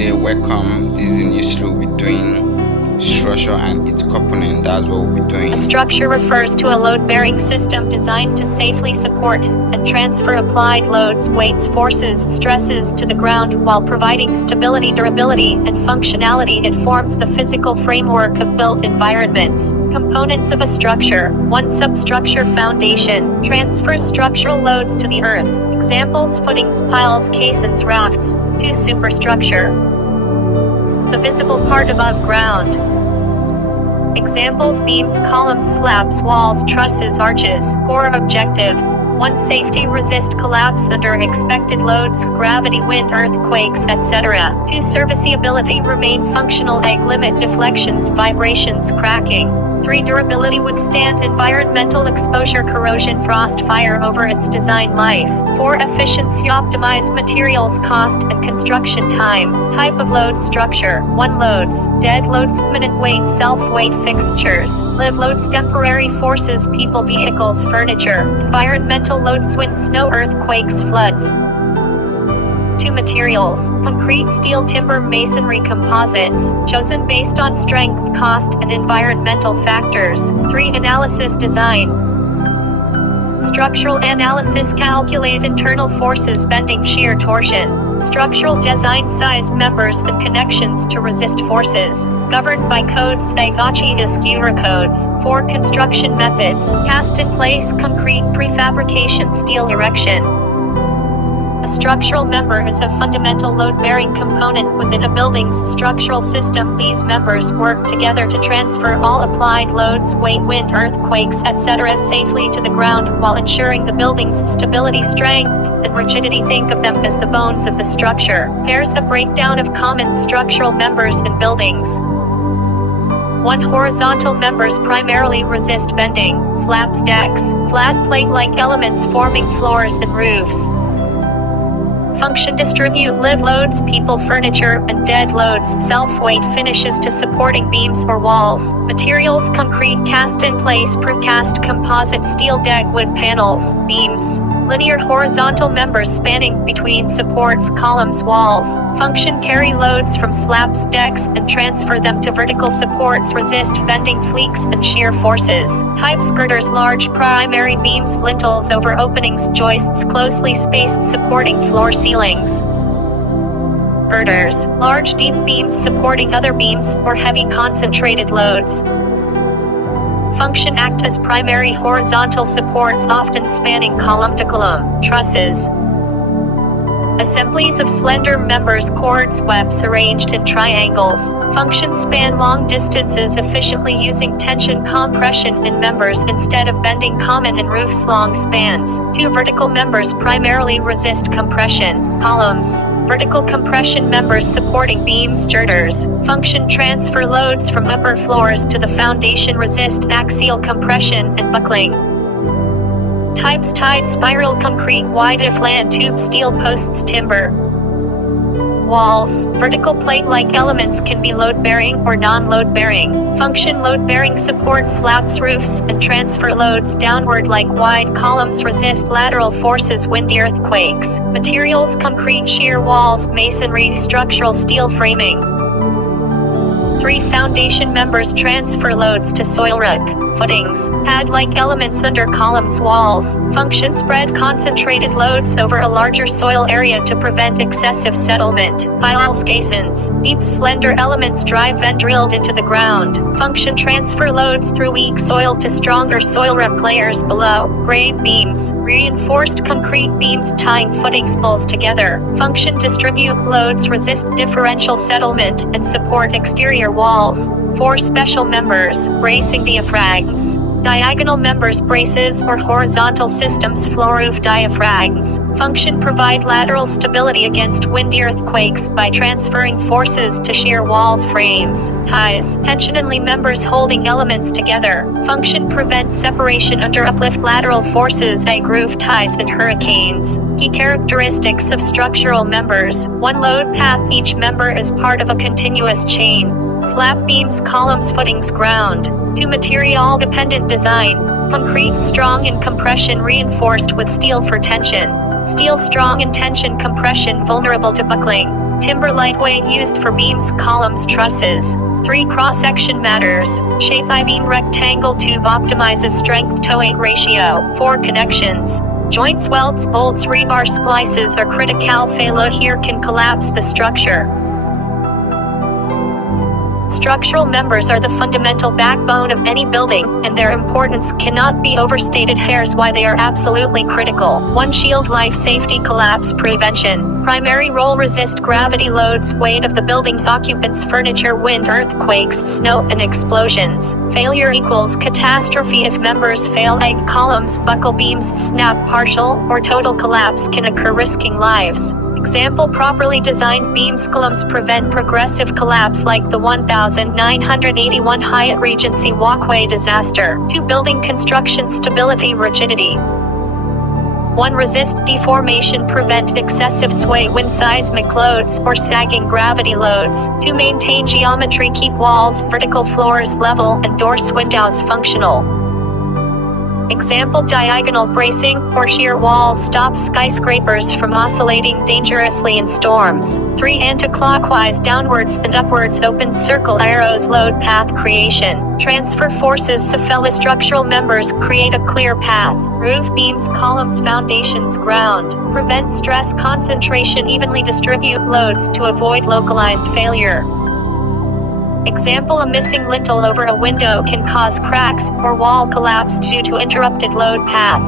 today, welcome. This is a new stream we'll be doing structure and its component. That's what we'll be doing. A structure refers to a load-bearing system designed to safely support and transfer applied loads, weights, forces, stresses to the ground while providing stability, durability, and functionality. It forms the physical framework of built environments. Components of a structure. 1. Substructure. Foundation. Transfers structural loads to the earth. Examples: footings, piles, caissons, rafts. 2. Superstructure. The visible part above ground. Examples: beams, columns, slabs, walls, trusses, arches. Core objectives. 1. Safety. Resist collapse under expected loads, gravity, wind, earthquakes, etc. 2. Serviceability. Remain functional. Limit deflections, vibrations, cracking. 3. Durability. Withstand environmental exposure, corrosion, frost, fire over its design life. 4. Efficiency. Optimize materials, cost, and construction time. Type of load structure. 1. Loads. Dead loads, permanent weight, self-weight fixtures. Live loads, temporary forces, people, vehicles, furniture. Environmental loads, wind, snow, earthquakes, floods. 2. Materials. Concrete, steel, timber, masonry, composites. Chosen based on strength, cost, and environmental factors. 3. Analysis. Design. Structural analysis. Calculate internal forces, bending, shear, torsion. Structural design. Size, members, and connections to resist forces. Governed by codes, AGACHI codes. 4. Construction methods. Cast in place, concrete, prefabrication, steel erection. A structural member is a fundamental load-bearing component within a building's structural system. These members work together to transfer all applied loads, weight, wind, earthquakes, etc. safely to the ground while ensuring the building's stability, strength, and rigidity. Think of them as the bones of the structure. Here's a breakdown of common structural members in buildings. 1. Horizontal members primarily resist bending. Slabs, decks, flat plate-like elements forming floors and roofs. Function. Distribute live loads, people, furniture, and dead loads, self-weight finishes to supporting beams or walls. Materials: concrete, cast in place, precast, composite, steel, deck, wood panels, beams. Linear horizontal members spanning between supports, columns, walls. Function. Carry loads from slabs, decks, and transfer them to vertical supports, resist bending, fleeks, and shear forces. Types: girders, large primary beams, lintels over openings, joists, closely spaced supporting floor ceilings. Girders, large deep beams supporting other beams, or heavy concentrated loads. Function. Act as primary horizontal supports, often spanning column to column. Trusses. Assemblies of slender members, cords, webs arranged in triangles. Function. Span long distances efficiently using tension compression in members instead of bending, common in roofs. Long spans. 2. Vertical members primarily resist compression. Columns. Vertical compression members supporting beams. Girders. Function. Transfer loads from upper floors to the foundation, resist axial compression and buckling. Types: tied, spiral, concrete, wide, flat, tube, steel, posts, timber. Walls. Vertical plate-like elements can be load-bearing or non-load-bearing. Function. Load-bearing support slabs, roofs, and transfer loads downward like wide columns, resist lateral forces, windy, earthquakes. Materials: concrete, shear walls, masonry, structural steel framing. 3. Foundation members transfer loads to soil rock. Footings, pad-like elements under columns, walls. Function. Spread concentrated loads over a larger soil area to prevent excessive settlement. Piles, caissons, deep slender elements drive and drilled into the ground. Function. Transfer loads through weak soil to stronger soil rock layers below. Grade beams, reinforced concrete beams tying footings poles together. Function. Distribute loads, resist differential settlement, and support exterior walls. 4. Special members, bracing diaphragms. Diagonal members, braces, or horizontal systems, floor roof diaphragms. Function. Provide lateral stability against windy earthquakes by transferring forces to shear walls, frames. Ties, tensionally members holding elements together. Function. Prevent separation under uplift lateral forces, groove ties, and hurricanes. Key characteristics of structural members. 1. Load path. Each member is part of a continuous chain. Slab, beams, columns, footings, ground. 2. Material-dependent design. Concrete strong in compression, reinforced with steel for tension. Steel strong in tension, compression vulnerable to buckling. Timber lightweight used for beams, columns, trusses. 3. Cross-section matters. Shape I-beam rectangle tube optimizes strength to weight ratio. 4. Connections. Joints, welds, bolts, rebar splices are critical. Failure here can collapse the structure. Structural members are the fundamental backbone of any building, and their importance cannot be overstated. Here's why they are absolutely critical. 1. Shield life safety collapse prevention. Primary role: resist gravity loads, weight of the building, occupants, furniture, wind, earthquakes, snow, and explosions. Failure equals catastrophe. If members fail, egg columns, buckle, beams snap, partial or total collapse can occur, risking lives. Example: properly designed beams, columns prevent progressive collapse, like the 1981 Hyatt Regency walkway disaster. 2. Building construction stability rigidity. 1. Resist deformation, prevent excessive sway when seismic loads or sagging gravity loads. 2. Maintain geometry, keep walls, vertical floors level, and doors, windows functional. Example: diagonal bracing or shear walls stop skyscrapers from oscillating dangerously in storms. 3. Anti-clockwise, downwards and upwards open circle arrows, load path creation. Transfer forces. Fellow structural members create a clear path. Roof, beams, columns, foundations, ground. Prevent stress concentration, evenly distribute loads to avoid localized failure. Example: a missing lintel over a window can cause cracks or wall collapse due to interrupted load path.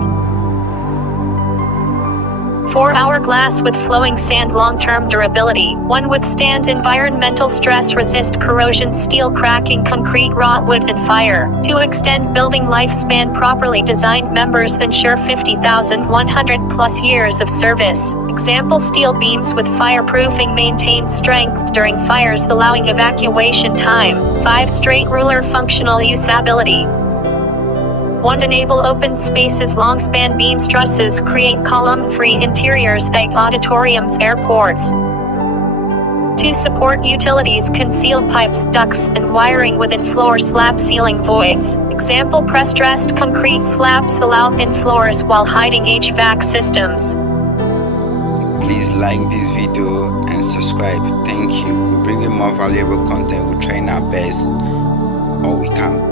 4. Hourglass with flowing sand, long-term durability. 1. Withstand environmental stress, resist corrosion, steel cracking, concrete, rot, wood, and fire. 2. Extend building lifespan, properly designed members ensure 50,100 plus years of service. Example: steel beams with fireproofing maintain strength during fires, allowing evacuation time. 5. Straight ruler functional usability. 1. Enable open spaces, long span beams, trusses create column-free interiors, like auditoriums, airports. 2. Support utilities, conceal pipes, ducts, and wiring within floor slab ceiling voids. Example: press-dressed concrete slabs allow thin floors while hiding HVAC systems. Please like this video and subscribe. Thank you. We bring you more valuable content. We're trying our best, all we can.